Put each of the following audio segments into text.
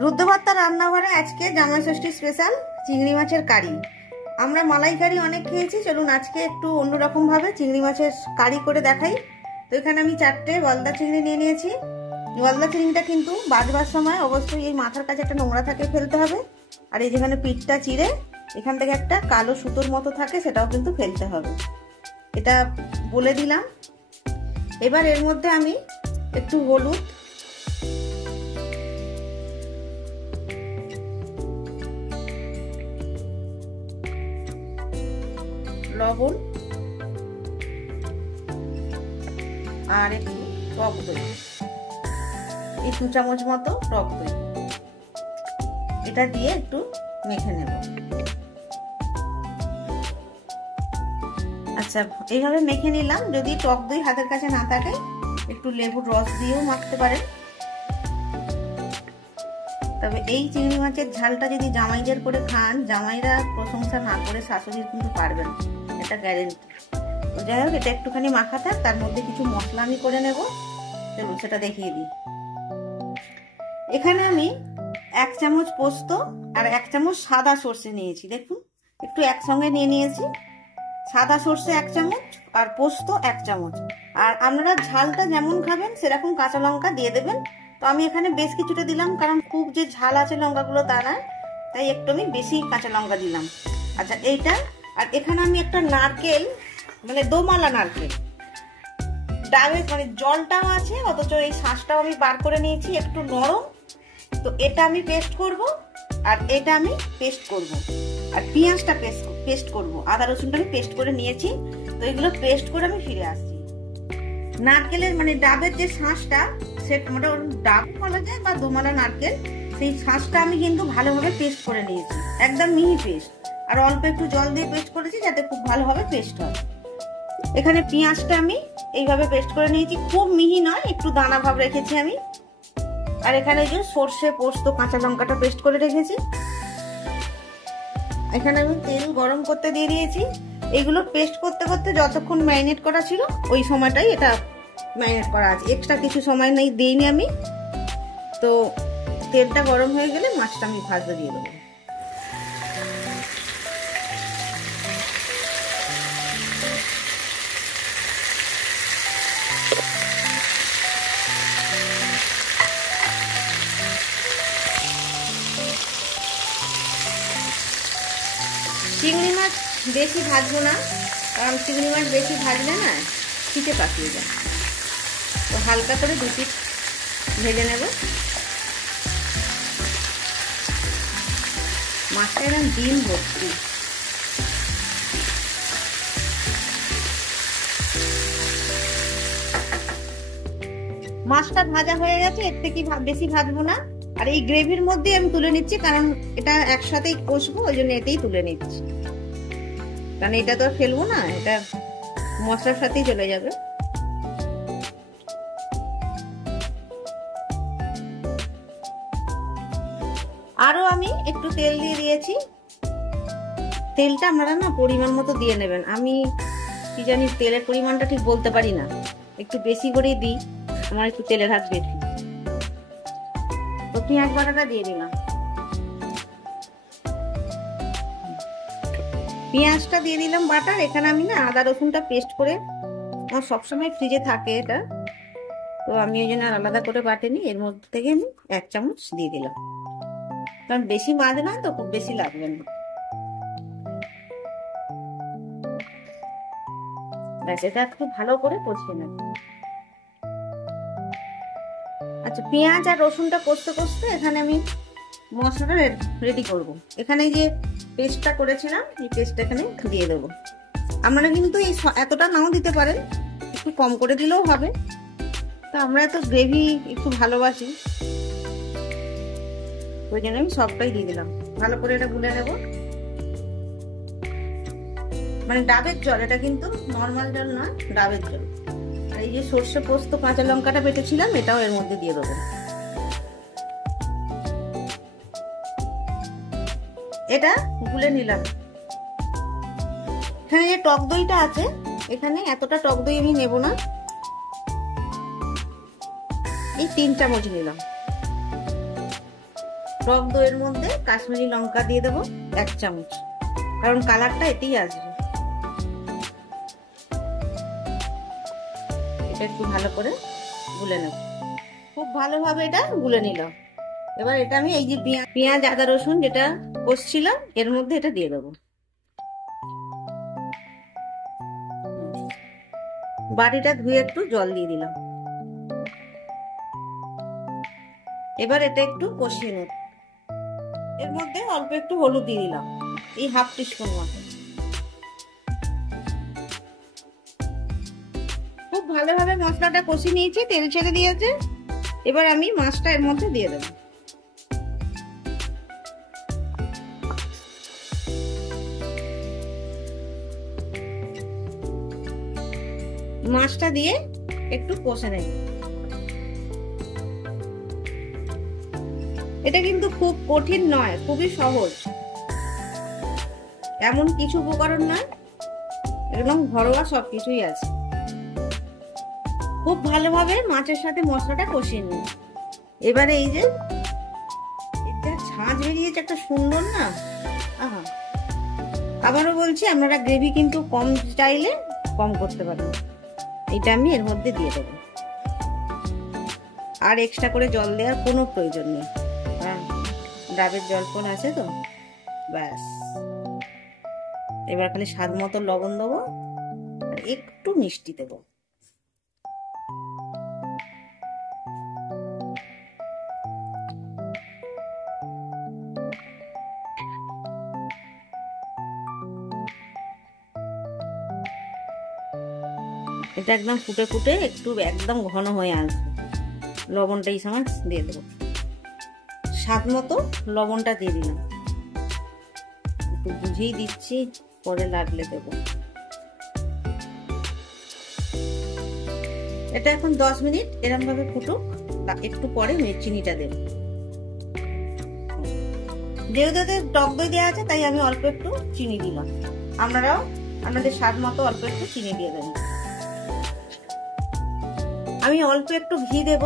রুদ্রভর্তা রান্নাঘরে আজকে জামাই ষষ্ঠী স্পেশাল চিংড়ি মাছের কারি। আমরা মালাই কারি অনেক খেয়েছি, চলুন আজকে একটু অন্যরকম ভাবে চিংড়ি মাছের কারি করে দেখাই। তো এখানে আমি 4টে গলদা চিংড়ি নিয়ে নিয়েছি। গলদা চিংড়িটা কিন্তু বাজবার সময় অবশ্যই এই মাথার কাছে একটা নোংরা থাকে ফেলতে হবে, আর এই যেখানে পিঠটা চিড়ে এখান থেকে একটা কালো সুতোর মতো থাকে সেটাও কিন্তু ফেলতে হবে, এটা বলে দিলাম। এবার এর মধ্যে আমি একটু হলুদ, লবণ আর একটু টক দই, এই 2 চামচ মতো টক দই, এটা দিয়ে একটু মেখে নেব। আচ্ছা, এইভাবে মেখে নিলাম। যদি টক দই হাতের কাছে না থাকে একটু লেবুর রস দিয়েও মাখতে পারেন। তবে এই চিংড়ি মাছের ঝালটা যদি জামাইদের করে খান, জামাইরা প্রশংসা না করে শাশুড়ির কিন্তু পারবেন, এটা গ্যারেন্টি। তো যাই হোক, এটা একটুখানি মাখা থাক, তার মধ্যে কিছু মশলা আমি করে নেব। চলুন সেটা দেখিয়ে দিই। এখানে আমি 1 চামচ পোস্ত আর 1 চামচ সাদা সর্ষে নিয়েছি। দেখুন একটু একসঙ্গে নিয়ে নিয়েছি। সাদা সর্ষে 1 চামচ আর পোস্ত 1 চামচ। আর আপনারা ঝালটা যেমন খাবেন সেরকম কাঁচা লঙ্কা দিয়ে দেবেন। তো আমি এখানে বেশ কিছুটা দিলাম, কারণ খুব যে ঝাল আছে লঙ্কাগুলো তা না, তাই একটু আমি বেশি কাঁচা লঙ্কা দিলাম। আচ্ছা, এইটা। আর এখানে আমি একটা নারকেল, মানে দোমালা নারকেল, ডাবে মানে জলটাও আছে অথচ এই শাঁসটাও আমি বার করে নিয়েছি, একটু নরম। তো এটা আমি পেস্ট করব, আর এটা আমি পেস্ট করব, আর পেঁয়াজটা পেস্ট করব, আদা রসুনটা আমি পেস্ট করে নিয়েছি। তো এগুলো পেস্ট করে আমি ফিরে আসছি। নারকেলের মানে ডাবের যে শাঁসটা, সেটা মানে ডাব বলা যায় বা দোমালা নারকেল, সেই শাঁসটা আমি কিন্তু ভালোভাবে পেস্ট করে নিয়েছি, একদম মিহি পেস্ট। আর অল্প একটু জল দিয়ে পেস্ট করেছি যাতে খুব ভালোভাবে পেস্ট হয়। এখানে পেঁয়াজটা আমি এইভাবে পেস্ট করে নিয়েছি, খুব মিহি নয়, একটু দানা ভাব রেখেছি আমি। আর এখানে যে সর্ষে, পোস্ত, কাঁচা লঙ্কাটা পেস্ট করে রেখেছি। এখানে আমি তেল গরম করতে দিয়ে দিয়েছি। এগুলো পেস্ট করতে করতে যতক্ষণ ম্যারিনেট করা ছিল ওই সময়টাই এটা ম্যারিনেট করা আছে, এক্সট্রা কিছু সময় নেই দিইনি আমি। তো তেলটা গরম হয়ে গেলে মাছটা আমি ভাজতে দিয়ে দেবো। চিংড়ি মাছ বেশি ভাজবো না, কারণ চিংড়ি মাছ বেশি ভাজলে না ছিটে পাকিয়ে যায়। তো হালকা করে 2 পিস ভেজে নেব। মাছটা একদম ডিম ভর্তি। মাছটা ভাজা হয়ে গেছে, এর থেকে বেশি ভাজবো না। আর এই গ্রেভির মধ্যে আমি তুলে নিচ্ছি, কারণ এটা একসাথেই কষবো, ওই জন্য এতেই তুলে নিচ্ছি, কারণ এটা তো ফেলবো না, এটা মশলার সাথেই চলে যাবে। আরো আমি একটু তেল দিয়ে দিয়েছি। তেলটা আপনারা না পরিমাণ মতো দিয়ে নেবেন। আমি কি জানি তেলের পরিমাণটা ঠিক বলতে পারি না, একটু বেশি করেই দিই, আমার একটু তেলের হাত বেশি। তো পেঁয়াজ বাটাটা দিয়ে দিলাম। পেঁয়াজটা দিয়ে দিলাম বাটার। এখানে আমি না আদা রসুনটা পেস্ট করে, আমার সবসময় ফ্রিজে থাকে এটা, তো আমি ওই জন্য আলাদা করে বাটেনি। এর মধ্যে থেকে আমি 1 চামচ দিয়ে দিলাম, কারণ বেশি মাছ না তো খুব বেশি লাগবে না। ব্যাস, এটা একটু ভালো করে কষিয়ে নেব। আচ্ছা, পেঁয়াজ আর রসুনটা কষতে কষতে এখানে আমি মশলাটা রেডি করব। এখানে যে পেস্টটা করেছিলাম এই পেস্টটা এখানে দিয়ে দেবো। আপনারা কিন্তু এই এতটা নাও দিতে পারেন, একটু কম করে দিলেও হবে। তো আমরা তো গ্রেভি একটু ভালোবাসি, ওই জন্য আমি সবটাই দিয়ে দিলাম। ভালো করে এটা গুলে নেব। মানে ডাবের জল, এটা কিন্তু নর্মাল জল না, ডাবের জল। আর এই যে সর্ষে, পোস্ত, কাঁচা লঙ্কাটা বেটেছিলাম এটাও এর মধ্যে দিয়ে দেবো। এটা গুলে নিলাম। এখানে যে টক দইটা আছে, এখানে এতটা টক দই আমি নেব না, এই 3 চামচ নিলাম। টক দইয়ের মধ্যে কাশ্মীরি লঙ্কা দিয়ে দেবো 1 চামচ, কারণ কালারটা এতেই আসবে। এটা একটু ভালো করে গুলে নেব, খুব ভালোভাবে এটা গুলে নিলাম। এবার এটা আমি এই যে পেঁয়াজ আদা রসুন যেটা কষছিলাম এর মধ্যে এটা দিয়ে দেবো। বাটিটা ধুয়ে একটু জল দিয়ে দিলাম। এবার এটা একটু কষিয়ে নেব। এর মধ্যে অল্প একটু হলুদ দিয়ে দিলাম, এই 1/2 টিস্পুন মতো। খুব ভালোভাবে মশলাটা কষিয়ে নিয়েছি, তেল ছেড়ে দিয়েছে। এবার আমি মাছটা এর মধ্যে দিয়ে দেবো। মাছটা দিয়ে একটু কষে নেব। এটা কিন্তু খুব কঠিন নয়, খুবই সহজ, এমন কিছু উপকরণ নয়, একদম ঘরোয়া সবকিছুই আছে। খুব ভালোভাবে মাছের সাথে মশলাটা কষিয়ে নিই। এবারে এই যে এটা ছাঁচ বেরিয়েছে একটা সুন্দর না, আহা। আবারও বলছি, আপনারা গ্রেভি কিন্তু কম চাইলে কম করতে পারেন। এটা আমি এর মধ্যে দিয়ে দেবো, আর এক্সট্রা করে জল দেওয়ার কোনো প্রয়োজন নেই, কারণ ডাবের জলপন আছে তো। ব্যাস, এবার খালি স্বাদ মতো লবণ দেবো আর একটু মিষ্টি দেবো। এটা একদম ফুটে ফুটে একটু একদম ঘন হয়ে আসবে। লবণটা এই সময় দিয়ে দেবো, স্বাদ মতো লবণটা দিয়ে দিলাম, একটু বুঝেই দিচ্ছি, পরে লাগলে দেবো। এটা এখন 10 মিনিট এরকম ভাবে ফুটুক, একটু পরে চিনিটা দেবো। যেহেতু টক দই দেওয়া আছে তাই আমি অল্প একটু চিনি দিলাম, আপনারাও আপনাদের স্বাদ মতো অল্প একটু চিনি দিয়ে দেবেন। আমি অল্প একটু ঘি দেব,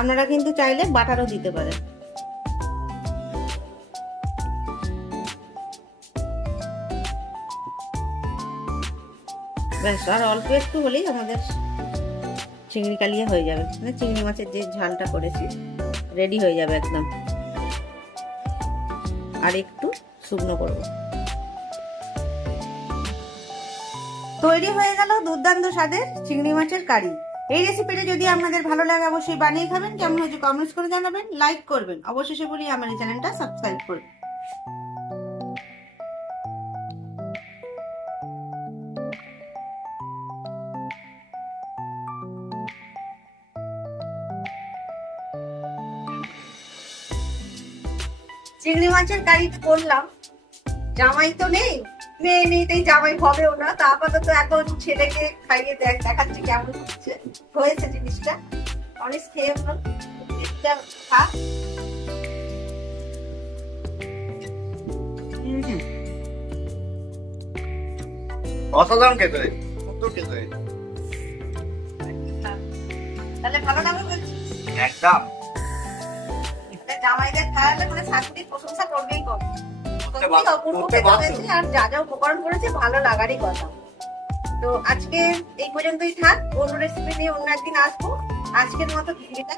আপনারা কিন্তু চাইলে বাটারও দিতে পারেন। ব্যাস, আর অল্প একটু হলেই আমাদের চিংড়ি কালিয়া হয়ে যাবে, মানে চিংড়ি মাছের যে ঝালটা করেছি রেডি হয়ে যাবে একদম। আর একটু শুকনো করব। তৈরি হয়ে গেল দুর্দান্ত স্বাদের চিংড়ি মাছের কারি। এই রেসিপিটা যদি আপনাদের ভালো লাগে অবশ্যই বানিয়ে খাবেন, কেমন হয়েছে কমেন্টস করে জানাবেন, লাইক করবেন, অবশেষে বলি আমার এই চ্যানেলটা সাবস্ক্রাইব করবেন। চিংড়ি মাছের কারিটা করলাম, জামাই তো নেই, মেয়ে নেই, তাই জামাই হবেও না। তা আপাতত এখন ছেলেকে খাইয়ে দেখাচ্ছি কেমন হয়েছে জিনিসটা। অনেক খেয়ে খা। অসাধারণ খেতে, তাহলে ভালো লাগবে বলছি একদম। জামাইদের খাওয়ালে মানে শাশুড়ির প্রশংসা করবেই করবে। আর যা যা উপকরণ করেছে ভালো লাগারই কথা। তো আজকে এই পর্যন্তই থাক, অন্য রেসিপি নিয়ে অন্য একদিন আসবো। আজকের মতো ভিডিওটা